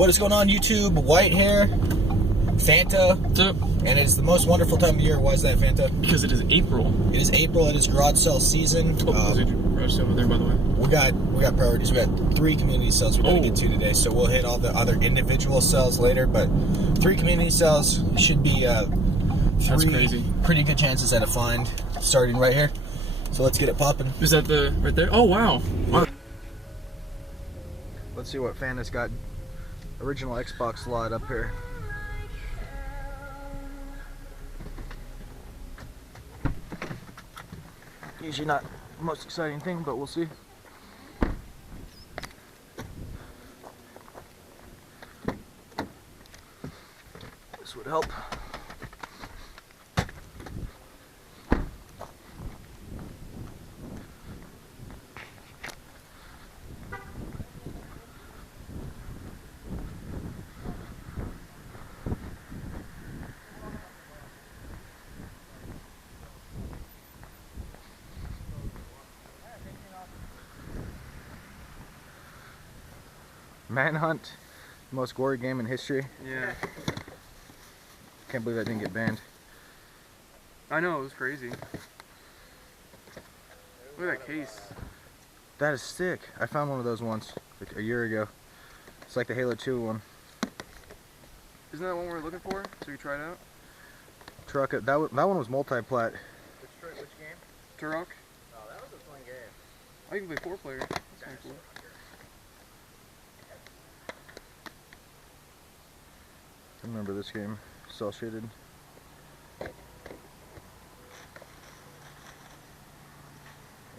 What is going on, YouTube? White hair, Fanta. What's up? And it's the most wonderful time of year. Why is that, Fanta? Because it is April. It is April. It is garage sale season. Oh, there's a garage sale over there, by the way. We got priorities. We got 3 community sales we gotta get to today, so we'll hit all the other individual sales later. But 3 community sales should be 3 crazy. Pretty good chances at a find starting right here. So let's get it popping. Is that the right there? Oh wow. Let's see what Fanta's got. Original Xbox lot up here. Usually not the most exciting thing, but we'll see. This would help. Manhunt, most gory game in history. Yeah. Can't believe that didn't get banned. I know, it was crazy. Look at that case. That is sick. I found one of those once, like a year ago. It's like the Halo 2 one. Isn't that one we were looking for? So you try it out? Truck it. That one was multi-plat. Which game? Turok? Oh, that was a fun game. I can play 4-player. That's kind of cool. I remember this game. Cell shaded.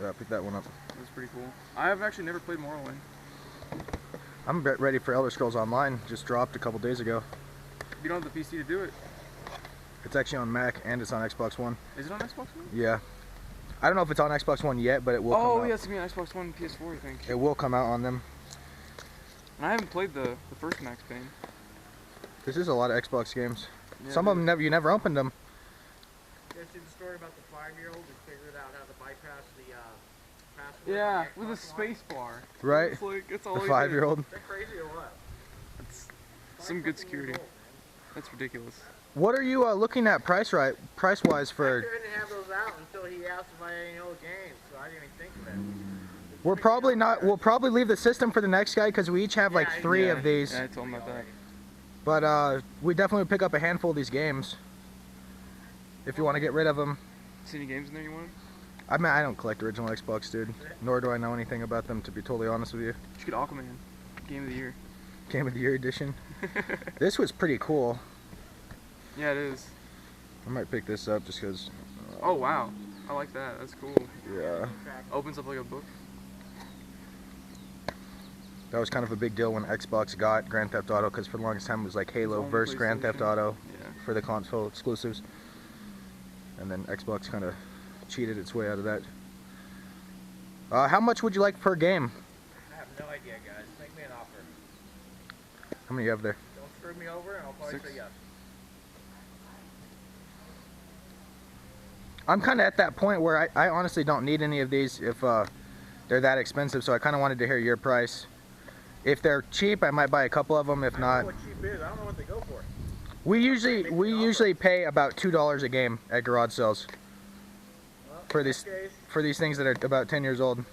Yeah, pick that one up. That's pretty cool. I have actually never played Morrowind. I'm ready for Elder Scrolls Online. Just dropped a couple days ago. You don't have the PC to do it. It's actually on Mac and it's on Xbox One. Is it on Xbox One? Yeah. I don't know if it's on Xbox One yet, but it will come out. Oh, yeah, it's going to be on Xbox One and PS4, I think. It will come out on them. And I haven't played the first Max Payne. This is a lot of Xbox games. Yeah, Some of them you never opened them. You see the story about the 5-year-old who figured out how to bypass the password? Yeah, on the with a Xbox One? space bar. Right? It's like, it's all The he did. 5-year-old. Is that crazy or what? That's some good security. That's ridiculous. What are you looking at price-wise I for? couldn't have those out until he asked if I had any old games, so I didn't even think of it. We're probably not. We'll probably leave the system for the next guy because we each have like 3 of these. Yeah, I told him about that. But we definitely would pick up a handful of these games if you want to get rid of them. See any games in there you want? I mean, I don't collect original Xbox, dude. Nor do I know anything about them, to be totally honest with you. You should get Aquaman. Game of the year. Game of the Year edition. This was pretty cool. Yeah, it is. I might pick this up just because. Oh, wow. I like that. That's cool. Yeah. Opens up like a book. That was kind of a big deal when Xbox got Grand Theft Auto because for the longest time it was like Halo Only versus Grand Theft PlayStation. Auto Yeah. for the console exclusives. And then Xbox kind of cheated its way out of that. How much would you like per game? I have no idea, guys. Make me an offer. How many you have there? Don't screw me over and I'll probably 6. say yes. I'm kind of at that point where I honestly don't need any of these if they're that expensive, so I kind of wanted to hear your price. If they're cheap, I might buy a couple of them. If I not, know what cheap is. I don't know what they go for. we usually pay about $2 a game at garage sales Well, for in these that case, for these things that are about 10 years old.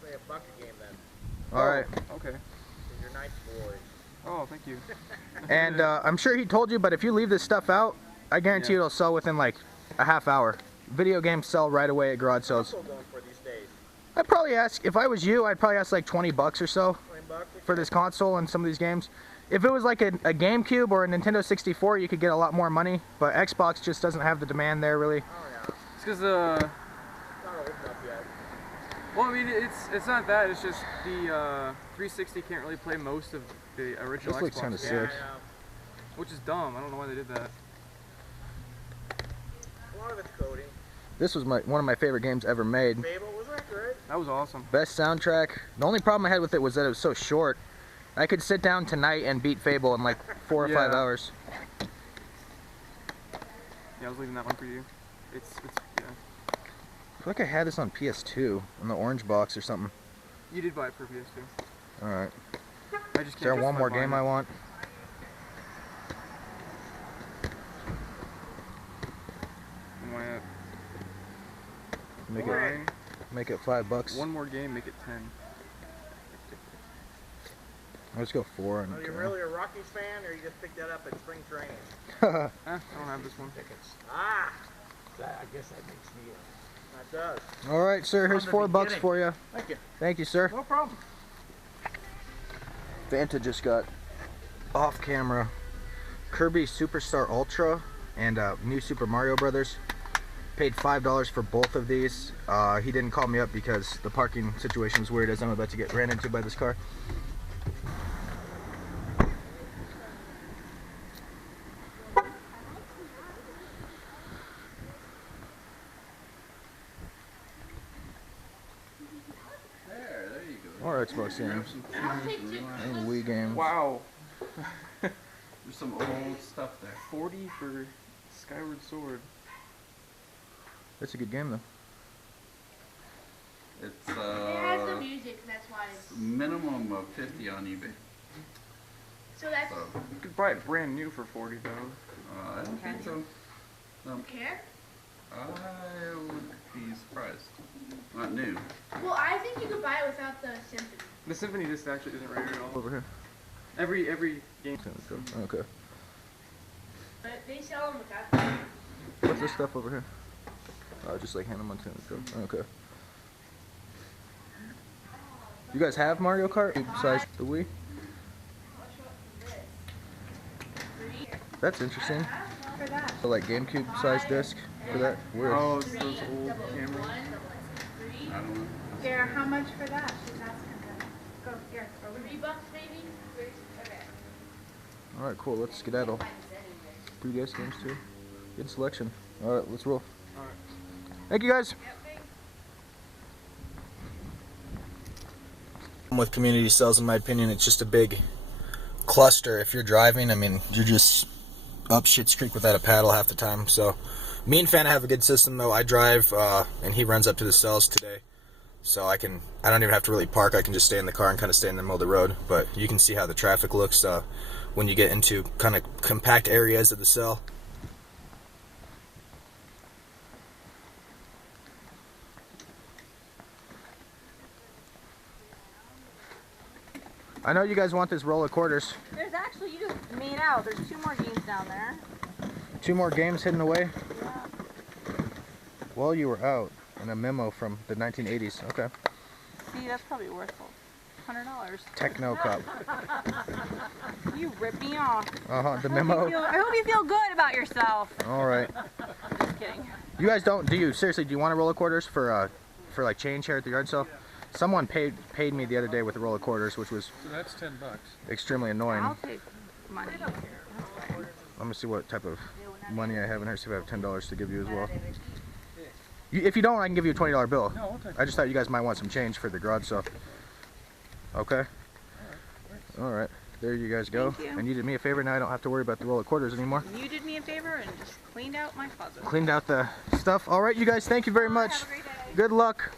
say $1 a game then. All right. Okay. Because you're nice boys. Oh, thank you. And I'm sure he told you, but if you leave this stuff out, I guarantee it'll sell within like a half hour. Video games sell right away at garage sales. What's going for these days? I'd probably ask, if I was you, I'd probably ask like 20 bucks or so 20 bucks? for this console and some of these games. If it was like a GameCube or a Nintendo 64, you could get a lot more money, but Xbox just doesn't have the demand there really. Oh yeah. It's because It's not open up yet. well, I mean, it's not that. It's just the 360 can't really play most of the original This looks Xbox kinda games, sick. Yeah, I know. which is dumb. I don't know why they did that. A lot of it's coding. This was one of my favorite games ever made. Fable, was that good? That was awesome. Best soundtrack. The only problem I had with it was that it was so short. I could sit down tonight and beat Fable in like 4 or 5 Yeah. hours. Yeah, I was leaving that one for you. It's yeah. I feel like I had this on PS2 in the orange box or something. You did buy it for PS2. Alright. I just can't. Is there one justify more buying game it. I want? Why not? Make Fine. Make it $5. One more game, make it 10. Let's go 4. Are you really a Rockies fan, or you just picked that up at spring training? I don't have this one. Tickets. Ah! I guess that makes me That does. All right, sir. Here's From the $4 beginning. for you. Thank you. Thank you, sir. No problem. Fanta just got off camera Kirby Superstar Ultra and new Super Mario Brothers. Paid $5 for both of these. He didn't call me up because the parking situation is weird as I'm about to get ran into by this car. There you go. Or Xbox games. And Wii games. Wow. There's some old stuff there. 40 for Skyward Sword. That's a good game though. It's It has the music, that's why it's... minimum of 50 on eBay. So that's... So You could buy it brand new for 40 though. I don't think so. No, You care? I would be surprised. Not new. Well, I think you could buy it without the symphony. The Symphony disc actually isn't right at all. Over here. Every game. Okay. But they sell them without them. What's this stuff over here? Oh, just like Hannah Montana. Okay. You guys have Mario Kart besides the Wii? That's interesting. For that. So like GameCube size disc for that? Weird. Oh, it's those old cameras. I don't know. Here, how much for that? She's asking them. Go, here, over here. $3 maybe? Okay. Alright, cool. Let's skedaddle. 3DS games too. Good selection. Alright, let's roll. Alright. Thank you guys. With community cells, in my opinion, it's just a big cluster. If you're driving, I mean, you're just up shit's creek without a paddle half the time. So me and Fanta have a good system though. I drive and he runs up to the cells today, so I don't even have to really park. I can just stay in the car and kind of stay in the middle of the road. But you can see how the traffic looks when you get into kind of compact areas of the cell. I know you guys want this roll of quarters. There's actually, you just made out. There's 2 more games down there. 2 more games hidden away? Yeah. Well, you were out in a memo from the 1980s. Okay. See, that's probably worth $100. Techno Cup. You ripped me off. The memo. I hope you feel good about yourself. All right. Just kidding. You guys don't, do you want a roll of quarters for like change here at the yard sale? Someone paid me the other day with a roll of quarters, which was So that's $10. extremely annoying. I'll take money. Let me see what type of money I have in here, see if I have $10 to give you as well. If you don't, I can give you a $20 bill. No, I'll take I just thought you guys might want some change for the garage sale. Okay? Alright, there you guys go. Thank you. And you did me a favor, now I don't have to worry about the roll of quarters anymore. You did me a favor and just cleaned out my closet. Cleaned out the stuff. Alright, you guys, thank you very much. Have a great day. Good luck.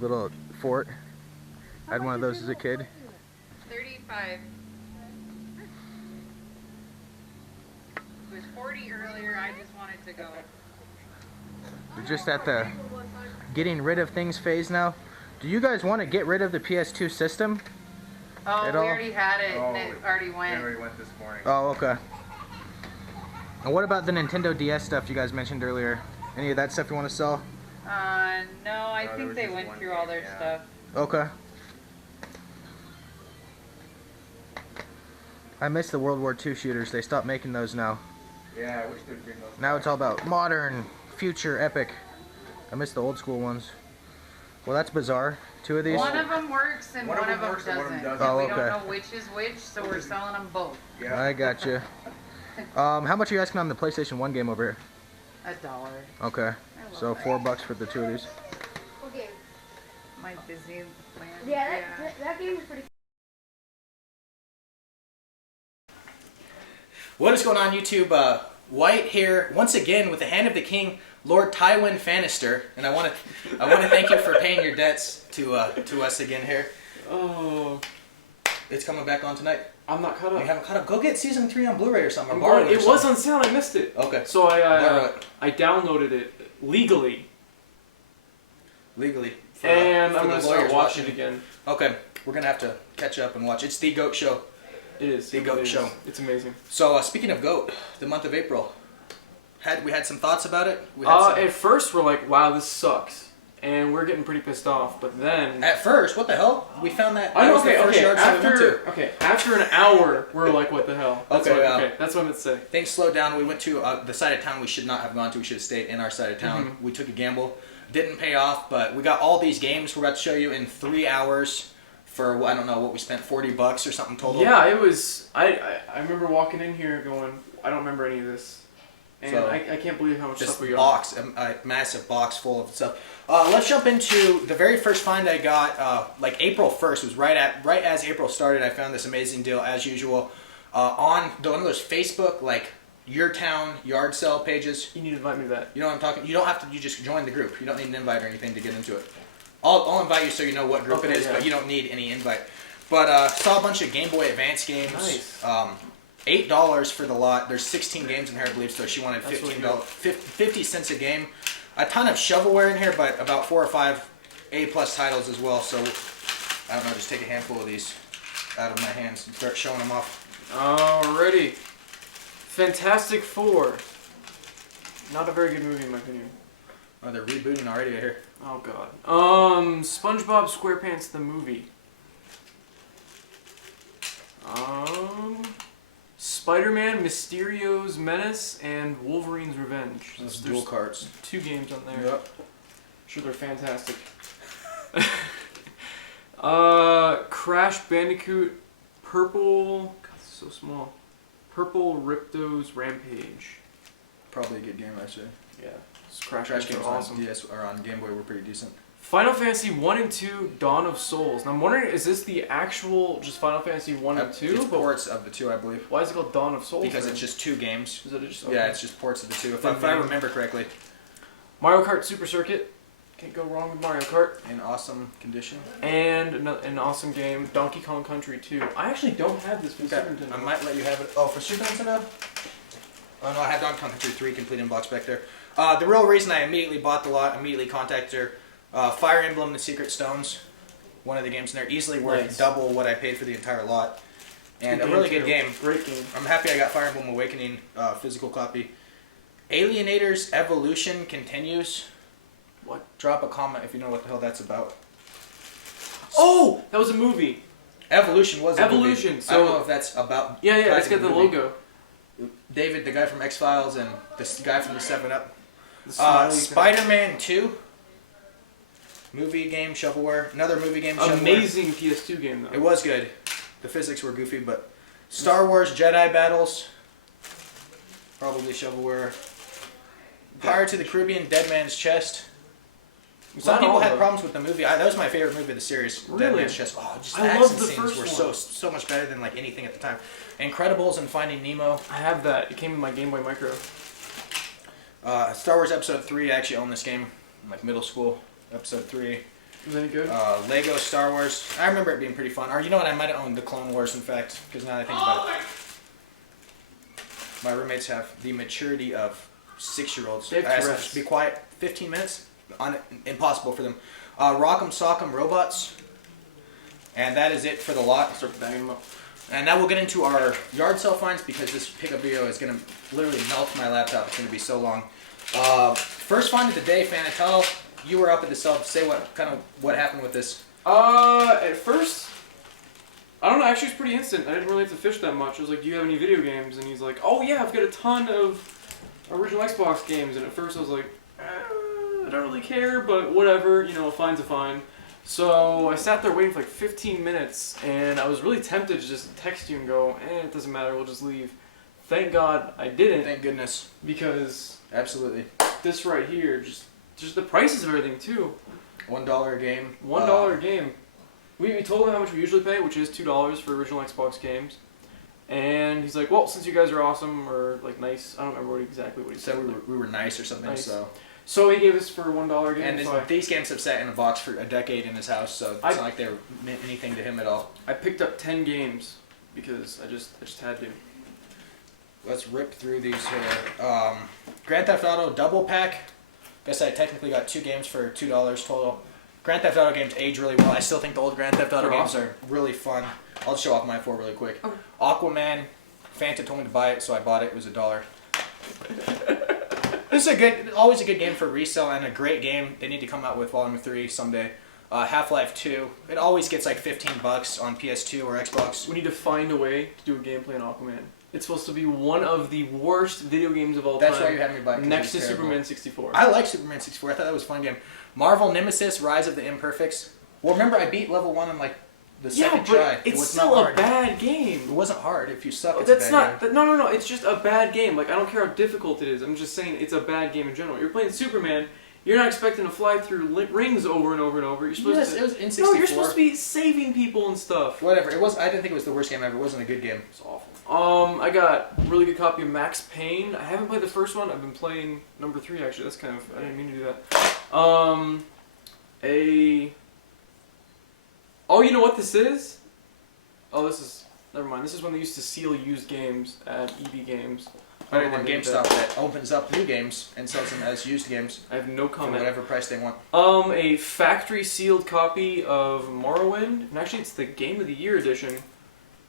Little fort. I had one of those as a kid. 35. It was 40 earlier, I just wanted to go. We're just at the getting rid of things phase now. Do you guys want to get rid of the PS2 system? Oh, At we all? already had it, and it already went. went this morning. Oh, okay. And what about the Nintendo DS stuff you guys mentioned earlier? Any of that stuff you want to sell? No, I think they went through all their stuff. Okay. I miss the World War II shooters. They stopped making those now. Yeah, I wish they'd bring those. Now it's all about modern, future, epic. I miss the old school ones. Well, that's bizarre. 2 of these? One of them works and one of them works and one of doesn't. them doesn't. And we Oh, okay. don't know which is which, so we're selling them both. I gotcha. How much are you asking on the PlayStation 1 game over here? $1. Okay. So $4 for the two of these. Okay. My Disneyland. Yeah, that game is pretty. What is going on, YouTube? White here once again with the hand of the king, Lord Tywin Fannister, and I want to thank you for paying your debts to us again here. Oh, It's coming back on tonight. I'm not caught You up. haven't caught up. Go get season 3 on Blu-ray or something. I'm Or borrow going, it. it was on sale. I missed it. Okay. So Borrow it. I downloaded it legally, Legally. and for I'm the gonna start lawyers watching it again. Okay, we're gonna have to catch up and watch. It's the GOAT show. It is. The it Goat really is. Show. It's amazing. So speaking of GOAT, the month of April, we had some thoughts about it. We had some, At first we're like, wow, this sucks, and we're getting pretty pissed off. But then at first, what the hell? We found that. I that know. was the first yard sale we went to. After an hour, we're like, what the hell? That's Okay, what, that's what I'm gonna say. Things slowed down. We went to the side of town we should not have gone to. We should have stayed in our side of town. We took a gamble. Didn't pay off, but we got all these games we're about to show you in 3 hours for, I don't know what we spent, $40 or something total. Yeah, it was. I remember walking in here going, I don't remember any of this, and So, I can't believe how much This stuff we got. box, a massive box full of stuff. Let's jump into the very first find I got, like April 1st. It was right as April started. I found this amazing deal as usual on one of those Facebook like Your Town yard sale pages. You need to invite me to that. You know what I'm talking? You don't have to. You just join the group. You don't need an invite or anything to get into it. I'll invite you so you know what group Okay, it is, yeah. but you don't need any invite. But saw a bunch of Game Boy Advance games. Nice. $8 for the lot. There's 16 games in here, I believe. So she wanted That's really $15, good. 50 cents a game. A ton of shovelware in here, but about 4 or 5 A+ titles as well. So I don't know. Just take a handful of these out of my hands and start showing them off. Alrighty. Fantastic Four. Not a very good movie in my opinion. Oh, they're rebooting already. I hear. Oh god. SpongeBob SquarePants the movie. Spider-Man, Mysterio's Menace, and Wolverine's Revenge. Those There's dual cards. 2 games on there. Yep. Sure, they're fantastic. Crash Bandicoot, Purple. God, it's so small. Purple Ripto's Rampage. Probably a good game, actually. Yeah, Crash Trash games games are awesome. on DS or on Game Boy were pretty decent. Final Fantasy 1 and 2, Dawn of Souls. Now I'm wondering, is this the actual just Final Fantasy 1 and 2? It's But ports of the 2, I believe. why is it called Dawn of Souls? Because then? it's just 2 games. Is it just Yeah, okay. it's just ports of the 2. If Then I maybe. remember correctly. Mario Kart Super Circuit. Can't go wrong with Mario Kart. In awesome condition. And an awesome game, Donkey Kong Country 2. I actually don't have this for Okay, Super Nintendo. I might let you have it. Oh, for Super Nintendo? Oh no, I have Donkey Kong Country 3 complete in box back there. The real reason I immediately bought the lot, immediately contacted her, Fire Emblem: The Secret Stones. One of the games in there, easily worth Nice. double what I paid for the entire lot. And a Good really game, good too. game. Great game. I'm happy I got Fire Emblem Awakening physical copy. Alienators Evolution continues. What? Drop a comment if you know what the hell that's about. Oh! That was a movie. Evolution was a Evolution, movie. I so- don't know if that's about. Yeah, it's tied to got the movie. logo. David, the guy from X-Files, and this guy from the 7-Up. The smiley thing. Spider-Man 2. Movie game, shovelware. Another movie game, shovelware. Amazing PS2 game though. It was good. The physics were goofy, but Star Wars Jedi Battles. Probably shovelware. Pirates of the Caribbean, Dead Man's Chest. It's Some not people all had of them. problems with the movie. That was my favorite movie of the series. Dead Really? Man's Chest. Oh, just the I action loved the scenes first were one. so much better than like anything at the time. Incredibles and Finding Nemo. I have that. It came with my Game Boy Micro. Star Wars Episode 3. I actually owned this game in like middle school. Episode 3. Was any good? Lego Star Wars. I remember it being pretty fun. Or you know what? I might have owned the Clone Wars, in fact, because now that I think about it. My roommates have the maturity of 6-year-olds. They have I asked them Tourette's. to be quiet 15 minutes. Impossible for them. Rock'em Sock'em Robots. And that is it for the lot. Start banging them up. And now we'll get into our yard sale finds because this pickup video is going to literally melt my laptop. It's going to be so long. First find of the day, Fanatell. You were up at the sub. Say what happened with this. At first, I don't know, actually it's pretty instant. I didn't really have to fish that much. I was like, do you have any video games? And he's like, oh yeah, I've got a ton of original Xbox games. And at first I was like, I don't really care, but whatever, you know, a fine's a fine. So I sat there waiting for like 15 minutes, and I was really tempted to just text you and go, it doesn't matter, we'll just leave. thank God I didn't. Thank goodness. Because Absolutely. this right here, just the prices of everything too. $1 a game. $1 a game. We told him how much we usually pay, which is $2 for original Xbox games. And he's like, well, since you guys are awesome or like nice, I don't remember exactly what he said. Said we were nice or something. Nice. So he gave us for $1 a game. and So these games have sat in a box for a decade in his house, so it's not like they meant anything to him at all. I picked up 10 games because I just had to. Let's rip through these here. Grand Theft Auto double pack. Guess I technically got 2 games for $2 total. Grand Theft Auto games age really well. I still think the old Grand Theft Auto They're games awesome. are really fun. I'll just show off my 4 really quick. Okay. Aquaman. Fanta told me to buy it, so I bought it. It was $1. This is always a good game for resale and a great game. They need to come out with Volume 3 someday. Half-Life 2. It always gets like $15 on PS2 or Xbox. We need to find a way to do a gameplay on Aquaman. It's supposed to be one of the worst video games of all time. That's why you had me buy it. Next to Superman 64. I like Superman 64. I thought that was a fun game. Marvel Nemesis: Rise of the Imperfects. Well, remember I beat level 1 in like the second try. It's it was still not a hard. bad game. It wasn't hard. If you suck, it's That's a bad not. game. No. It's just a bad game. Like I don't care how difficult it is. I'm just saying it's a bad game in general. You're playing Superman. You're not expecting to fly through rings over and over and over. You're supposed to. It was in 64. No, you're supposed to be saving people and stuff. Whatever. It was. I didn't think it was the worst game ever. It wasn't a good game. It's awful. I got a really good copy of Max Payne. I haven't played the first one. I've been playing number 3 actually. That's kind of. I didn't mean to do that. Oh, you know what this is? Oh, this is. Never mind. This is when they used to seal used games at EB Games. Better than GameStop that opens up new games and sells them as used games I have no for comment. whatever price they want. A factory sealed copy of Morrowind, and actually it's the Game of the Year edition.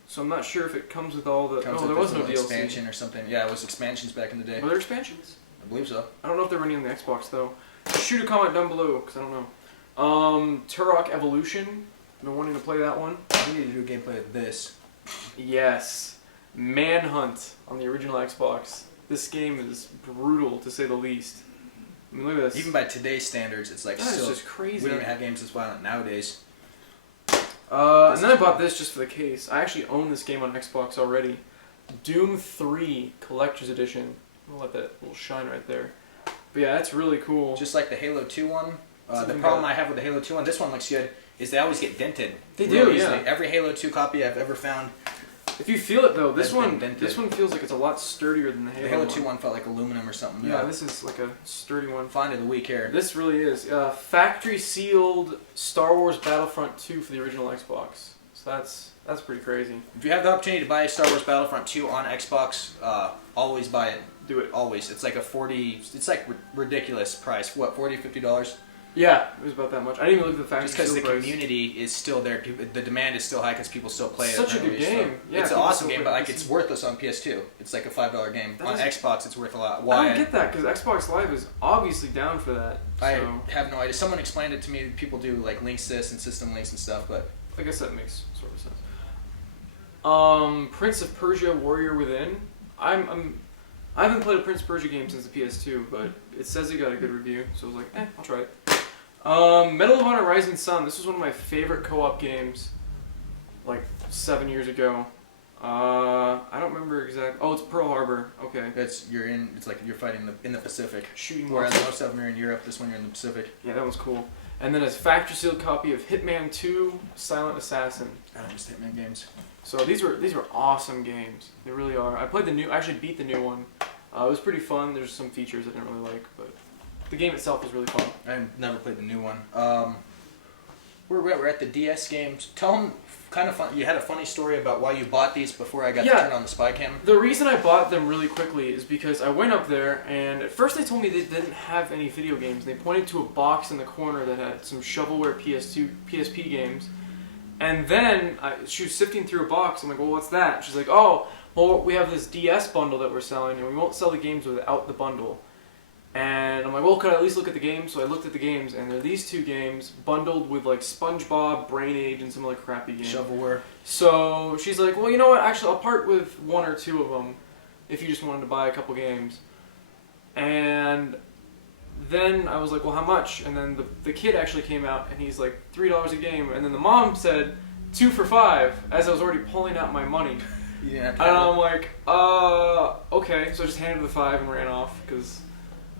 So I'm not sure if it comes with all the. Comes Oh, with there was this no little DLC. expansion or something. Yeah, it was expansions back in the day. Were there expansions? I believe so. I don't know if they're running on the Xbox though. Shoot a comment down below because I don't know. Turok Evolution. I've been wanting to play that one. We need to do a gameplay of this. Yes. Manhunt on the original Xbox. This game is brutal to say the least. I mean, look at this. Even by today's standards, it's like That is still. just crazy. We don't have games this violent nowadays. And then I bought this just for the case. I actually own this game on Xbox already. Doom 3 Collector's Edition. I'll let that little shine right there. But yeah, that's really cool. Just like the Halo 2 one. It's The even problem better. I have with the Halo 2 one, this one looks good, is they always get dented. They real do, easily. yeah. Every Halo 2 copy I've ever found, If you feel it though, this Has been one dented. feels like it's a lot sturdier than the Halo, the Halo 2 one felt like aluminum or something. Yeah, this is like a sturdy one. Find of the week here. This really is. Factory sealed Star Wars Battlefront 2 for the original Xbox. So that's pretty crazy. If you have the opportunity to buy Star Wars Battlefront 2 on Xbox, always buy it. Do it. Always. It's like a it's like ridiculous price. What, $40, $50? Yeah, it was about that much. I didn't even look at the factory Just because the sealed price. community is still there. The demand is still high because people still play it. Such a good apparently, so game. Yeah, it's an people awesome still game, play but it. like it's worthless on PS2. It's like a $5 game. That On doesn't- Xbox, it's worth a lot. I Why? don't get that because Xbox Live is obviously down for that. I So have no idea. Someone explained it to me. People do like links this and system links and stuff, but I guess that makes sort of sense. Prince of Persia: Warrior Within. I haven't played a Prince of Persia game since the PS2, but it says it got a good review, so I was like, I'll try it. Medal of Honor: Rising Sun. This was one of my favorite co-op games, like 7 years ago. I don't remember exactly. Oh, it's Pearl Harbor. Okay. it's like you're fighting in the Pacific. Shooting. Whereas lots. most of them are in Europe. This one you're in the Pacific. Yeah, that was cool. And then a factory sealed copy of Hitman 2: Silent Assassin. I don't miss Hitman games. So these were awesome games. They really are. I played I actually beat the new one. It was pretty fun. There's some features I didn't really like, but the game itself was really fun. I've never played the new one. We're at the DS games. Tell them kind of fun. You had a funny story about why you bought these before I got to turn on the spy cam. The reason I bought them really quickly is because I went up there and at first they told me they didn't have any video games. They pointed to a box in the corner that had some shovelware PSP games. And then she was sifting through a box. I'm like, well, what's that? She's like, oh, well, we have this DS bundle that we're selling, and we won't sell the games without the bundle. And I'm like, well, could I at least look at the games? So I looked at the games, and there are these 2 games bundled with like SpongeBob, Brain Age, and some other crappy games. Shovelware. So she's like, well, you know what? Actually, I'll part with 1 or 2 of them if you just wanted to buy a couple games. And then I was like, well, how much? And then the kid actually came out, and he's like, $3 a game. And then the mom said, 2 for $5, as I was already pulling out my money. You didn't have to And haggle? I'm like, okay. So I just handed the 5 and ran off because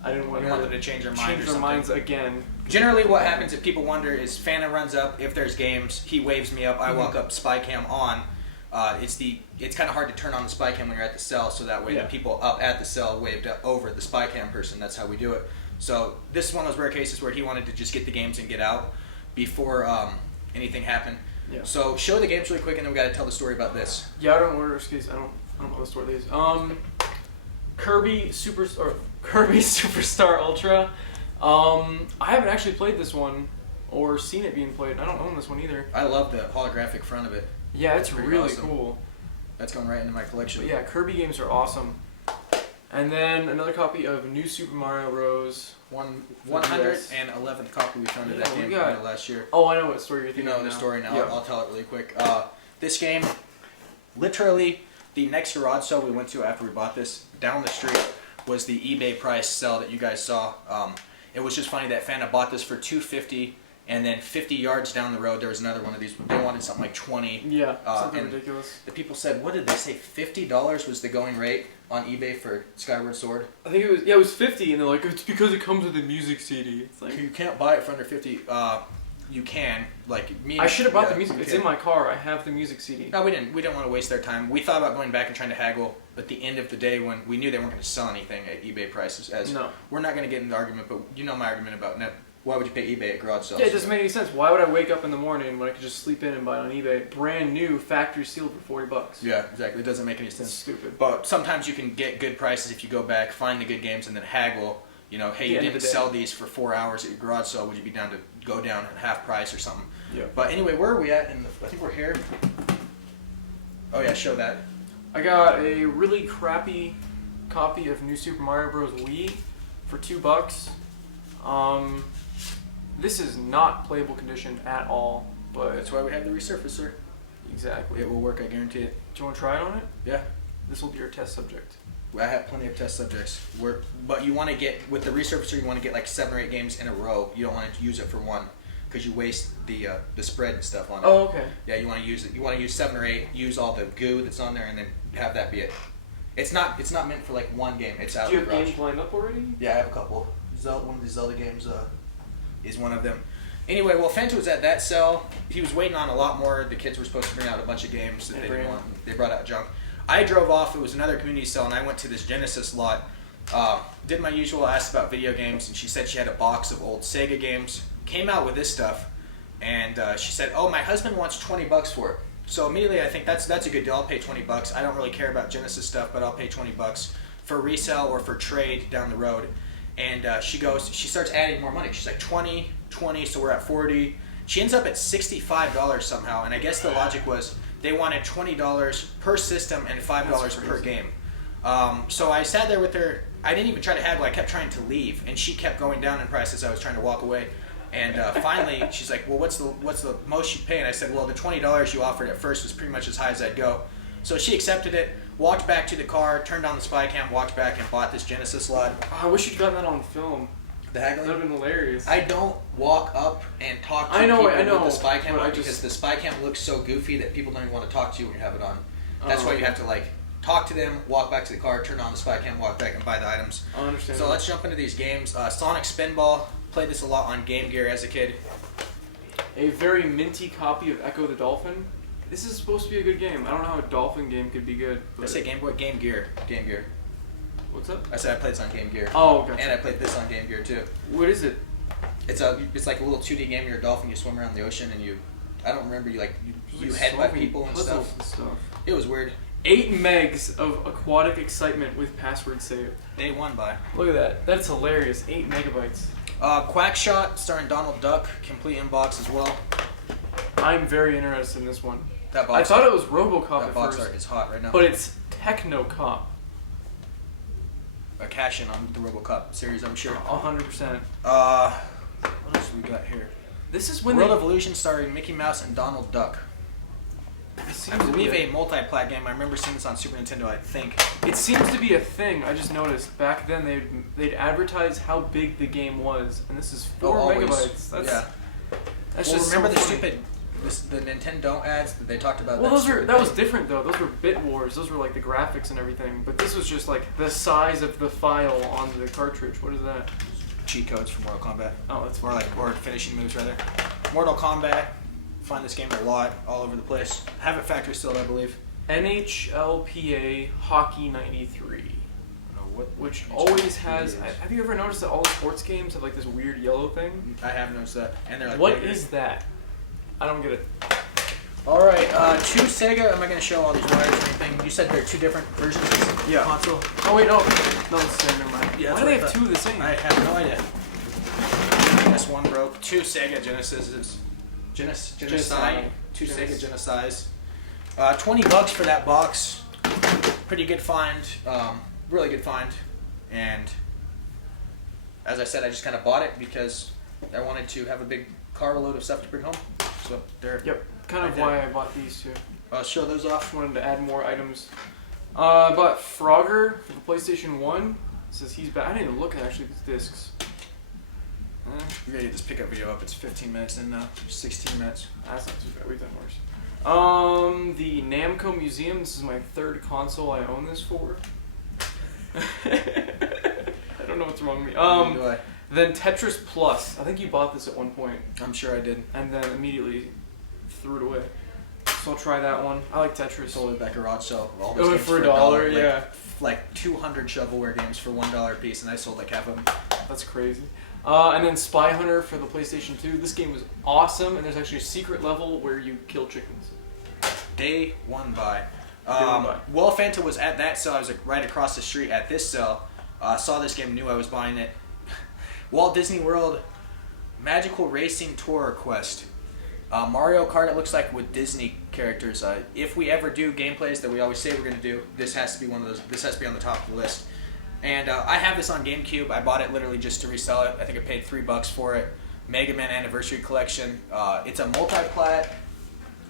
I didn't want You wanted to change their mind or their something. minds again. Generally, what happens if people wonder is Fanta runs up. If there's games, he waves me up. I walk up, spy cam on. It's kind of hard to turn on the spy cam when you're at the cell, so that way the people up at the cell waved over the spy cam person. That's how we do it. So this is one of those rare cases where he wanted to just get the games and get out before anything happened. Yeah. So show the games really quick, and then we got to tell the story about this. Yeah, I don't know excuse. I don't know the story of these. Kirby Superstar Ultra. I haven't actually played this one or seen it being played. I don't own this one either. I love the holographic front of it. Yeah, it's really awesome. cool. That's going right into my collection. But yeah, Kirby games are awesome. And then another copy of New Super Mario Bros. 111th copy we found of that game from last year. Oh, I know what story you're You thinking know of the now. story now. Yeah. I'll tell it really quick. This game, literally, the next garage sale we went to after we bought this, down the street, was the eBay price sale that you guys saw. It was just funny that Fanta bought this for $250, and then 50 yards down the road there was another one of these. They wanted something like $20. Yeah, something and ridiculous. The people said, what did they say? $50 was the going rate on eBay for Skyward Sword. I think it was 50, and they're like, it's because it comes with a music CD. It's like, You can't buy it for under 50. You can, like me. I should have bought the yeah, music. you It's can. in my car. I have the music CD. No, we didn't. We didn't want to waste their time. We thought about going back and trying to haggle, but at the end of the day, when we knew they weren't going to sell anything at eBay prices, we're not going to get into the argument, but you know my argument about why would you pay eBay at garage sales? Yeah, it doesn't make any sense. Why would I wake up in the morning when I could just sleep in and buy it on eBay, brand new, factory sealed for $40? Yeah, exactly. It doesn't make any It's sense. stupid. But sometimes you can get good prices if you go back, find the good games, and then haggle. You know, hey, you End of didn't the day. sell these for 4 hours at your garage sale. Would you be down to go down at half price or something? Yeah. But anyway, where are we at? I think we're here. Oh yeah, show that. I got a really crappy copy of New Super Mario Bros. Wii for $2. This is not playable condition at all, but That's why we have the resurfacer. exactly. It will work, I guarantee it. Do you want to try it on it? Yeah. This will be your test subject. I have plenty of test subjects. But you want to get, with the resurfacer, you want to get like 7 or 8 games in a row. You don't want to use it for one, because you waste the spread and stuff on it. Oh, okay. Yeah, you want to use it. You want to use 7 or 8. Use all the goo that's on there, and then have that be it. It's not meant for like one game. It's out Do you of have the garage. games lined up already? Yeah, I have a couple. One of the Zelda games is one of them. Anyway, well, Fenta was at that sale. He was waiting on a lot more. The kids were supposed to bring out a bunch of games that they didn't want. They brought out junk. I drove off. It was another community sale, and I went to this Genesis lot. Did my usual, asked about video games, and she said she had a box of old Sega games. Came out with this stuff, and she said, "Oh, my husband wants $20 for it." So immediately, I think that's a good deal. I'll pay $20. I don't really care about Genesis stuff, but I'll pay $20 for resale or for trade down the road. And she starts adding more money. She's like 20, so we're at 40. She ends up at $65 somehow, and I guess the logic was they wanted $20 per system and $5 per game. So I sat there with her. I didn't even try to haggle. I kept trying to leave, and she kept going down in price as I was trying to walk away. And finally, she's like, "Well, what's the most you pay?" And I said, "Well, the $20 you offered at first was pretty much as high as I'd go." So she accepted it, walked back to the car, turned on the spy cam, walked back, and bought this Genesis lot. Oh, I wish you'd gotten that on film. The That would haggling. have been hilarious. I don't walk up and talk to I know, people with the spy cam but on because the spy cam looks so goofy that people don't even want to talk to you when you have it on. That's why you have to like talk to them, walk back to the car, turn on the spy cam, walk back and buy the items. I understand. So let's jump into these games. Sonic Spinball, played this a lot on Game Gear as a kid. A very minty copy of Echo the Dolphin. This is supposed to be a good game. I don't know how a dolphin game could be good. I say Game Boy, Game Gear. What's up? I said I played this on Game Gear. Oh, gotcha. And I played this on Game Gear too. What is it? It's like a little 2D game. You're a dolphin. You swim around the ocean and I don't remember you Like headbutt solving people and puzzles stuff. and stuff. It was weird. 8 megs of aquatic excitement with password save. Day one by. Look at that. That's hilarious. 8 megabytes. Quackshot, starring Donald Duck, complete inbox as well. I'm very interested in this one. That I box. thought it was RoboCop that at box first, art is hot right now. but it's Techno Cop. A cash in on the RoboCop series, I'm sure. 100%. What else we got here? This is when World Evolution, starring Mickey Mouse and Donald Duck. it I seems to believe be a multi-plat game. I remember seeing this on Super Nintendo, I think. It seems to be a thing. I just noticed back then they'd advertise how big the game was, and this is 4 always. megabytes. That's Yeah. That's Well, just remember so the funny. stupid the Nintendo ads that they talked about. Well, that was different though. Those were Bit Wars. Those were like the graphics and everything. But this was just like the size of the file on the cartridge. What is that? Cheat codes for Mortal Kombat. Oh, that's or finishing moves rather. Mortal Kombat. Find this game a lot, all over the place. Have it factory sealed, I believe. NHLPA Hockey 93. Which always has. Have you ever noticed that all the sports games have like this weird yellow thing? I have noticed that, and they're like. What bigger. is that? I don't get it. All right, two Sega. Am I going to show all these wires or anything? You said there are two different versions of this console. Oh wait, no, it's the same. Never mind. Yeah, why do they have two of the same? I have no idea. This one broke. Two Sega Genesises. Genocide. Two Sega Genocides. $20 for that box. Pretty good find. Really good find. And as I said, I just kind of bought it because I wanted to have a big carload of stuff to bring home. So there. Yep. Kind of why I bought these two. I'll show those off. Wanted to add more items. I bought Frogger for the PlayStation 1. It says he's back. I didn't even look at actually these discs. We're gonna get this pickup video up. It's 15 minutes in now. 16 minutes. That's not too bad. We've done worse. The Namco Museum. This is my third console I own this for. I don't know what's wrong with me. Then Tetris Plus. I think you bought this at one point. I'm sure I did. And then immediately threw it away. So I'll try that one. I like Tetris. Sold it back at garage sale. It went for $1, yeah. Like 200 shovelware games for $1 a piece, and I sold like half of them. That's crazy. And then Spy Hunter for the PlayStation 2. This game was awesome, and there's actually a secret level where you kill chickens. Day one buy. Well, Fanta was at that cell. I was like right across the street at this cell. Saw this game, knew I was buying it. Walt Disney World Magical Racing Tour Quest. Mario Kart, it looks like, with Disney characters. If we ever do gameplays that we always say we're going to do, this has to be one of those. This has to be on the top of the list. And I have this on GameCube. I bought it literally just to resell it. I think I paid $3 for it. Mega Man Anniversary Collection. It's a multi-plat.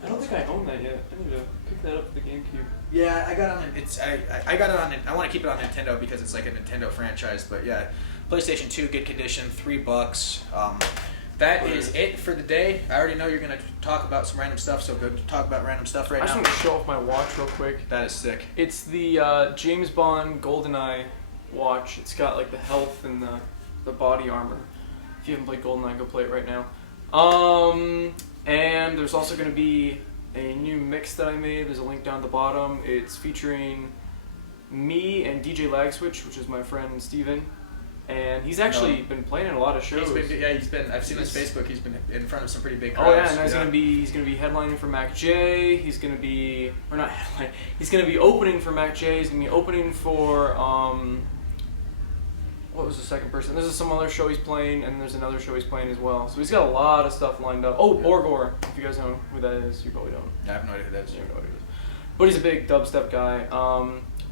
I don't think I own that yet. I need to pick that up with the GameCube. Yeah, I got on it. I got it on. I want to keep it on Nintendo because it's like a Nintendo franchise. But yeah, PlayStation 2, good condition, $3. That is it for the day. I already know you're gonna talk about some random stuff, so go talk about random stuff right now. I just want to show off my watch real quick. That is sick. It's the James Bond GoldenEye watch. It's got like the health and the body armor. If you haven't played GoldenEye, go play it right now. And there's also going to be a new mix that I made. There's a link down at the bottom. It's featuring me and DJ Lagswitch, which is my friend Steven. And he's actually been playing in a lot of shows. He's been. I've seen his Facebook. He's been in front of some pretty big crowds. Oh yeah, and he's gonna be headlining for Mac J. He's gonna be He's gonna be opening for Mac J. He's gonna be opening for what was the second person? There's some other show he's playing, and there's another show he's playing as well. So he's got a lot of stuff lined up. Oh, Borgor. If you guys know who that is, you probably don't. I have no idea who that is. You don't know who it is. But he's a big dubstep guy.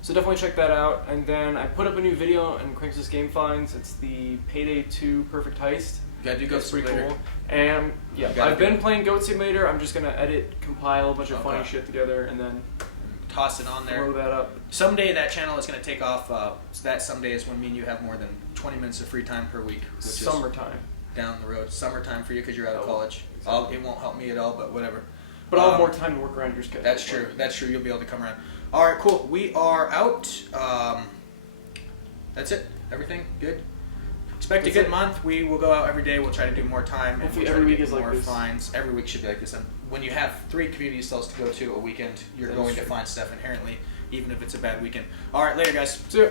So definitely check that out. And then I put up a new video on Craigslist Game Finds. It's the Payday 2 Perfect Heist. You gotta do Goat It's pretty Simulator. cool. And yeah, I've been playing Goat Simulator. I'm just gonna edit, compile a bunch of funny shit together, and then toss it on there. throw that up. Someday that channel is gonna take off. So that someday is when me and you have more than 20 minutes of free time per week, which Summertime. is down the road. Summertime for you because you're out of college. Exactly. It won't help me at all, but whatever. But I'll have more time to work around your schedule. That's true. That's true. You'll be able to come around. All right, cool. We are out. That's it. Everything good. Expect a good month. We will go out every day. We'll try to do more time. Hopefully and we'll every try to week get is like more this. finds. Every week should be like this. And when you have 3 community cells to go to a weekend, you're That going is to true. find stuff inherently, even if it's a bad weekend. All right, later, guys. See ya.